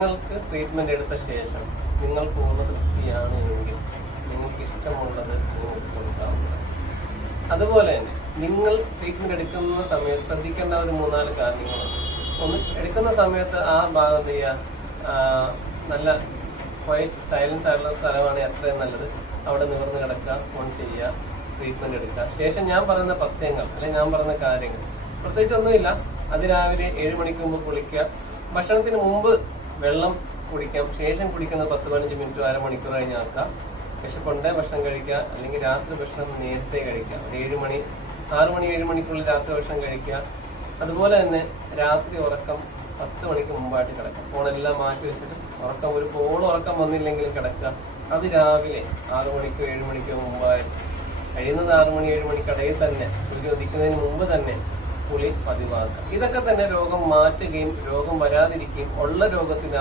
നിങ്ങൾക്ക് ട്രീറ്റ്മെന്റ് എടുത്ത ശേഷം നിങ്ങൾ പൂർണ്ണ തൃപ്തിയാണ് എങ്കിൽ നിങ്ങൾക്ക് ഇഷ്ടമുള്ളത് നിങ്ങൾക്ക് കൊടുക്കാവുന്നതാണ്. അതുപോലെ തന്നെ നിങ്ങൾ ട്രീറ്റ്മെന്റ് എടുക്കുന്ന സമയത്ത് ശ്രദ്ധിക്കേണ്ട ഒരു 3-4 കാര്യങ്ങളുണ്ട്. ഒന്ന്, എടുക്കുന്ന സമയത്ത് ആ ഭാഗം എന്ത് ചെയ്യുക, നല്ല ക്വയറ്റ് സൈലൻസ് ആയിട്ടുള്ള സ്ഥലമാണ് എത്രയും നല്ലത്. അവിടെ നിവർന്ന് കിടക്കുക, ഫോൺ ചെയ്യുക, ട്രീറ്റ്മെന്റ് എടുക്കുക. ശേഷം ഞാൻ പറയുന്ന പഥ്യങ്ങൾ അല്ലെങ്കിൽ ഞാൻ പറയുന്ന കാര്യങ്ങൾ പ്രത്യേകിച്ചൊന്നുമില്ല. അതിരാവിലെ 7 മണിക്ക് മുമ്പ് കുളിക്കുക, ഭക്ഷണത്തിന് മുമ്പ് വെള്ളം കുടിക്കാം, ശേഷം കുടിക്കുന്നത് 10-15 മിനിറ്റ് അരമണിക്കൂർ കഴിഞ്ഞ് ആക്കാം. വിശപ്പുണ്ടേ ഭക്ഷണം കഴിക്കുക, അല്ലെങ്കിൽ രാത്രി ഭക്ഷണം നേരത്തെ കഴിക്കുക. ഒരു 6 മണി 7 മണിക്കുള്ളിൽ രാത്രി ഭക്ഷണം കഴിക്കുക. അതുപോലെ തന്നെ രാത്രി ഉറക്കം 10 മണിക്ക് മുമ്പായിട്ട് കിടക്കുക. ഫോണെല്ലാം മാറ്റി വെച്ചിട്ട് ഉറക്കം, ഒരു ഉറക്കം വന്നില്ലെങ്കിലും കിടക്കുക. അത് രാവിലെ 6 മണിക്കോ 7 മണിക്കോ മുമ്പായിട്ട്, കഴിയുന്നത് 6 മണി 7 മണിക്കിടയിൽ തന്നെ, സൂര്യൻ ഉദിക്കുന്നതിന് മുമ്പ് തന്നെ കുളി പതിവാക്കുക. ഇതൊക്കെ തന്നെ രോഗം മാറ്റുകയും രോഗം വരാതിരിക്കുകയും ഉള്ള രോഗത്തിന്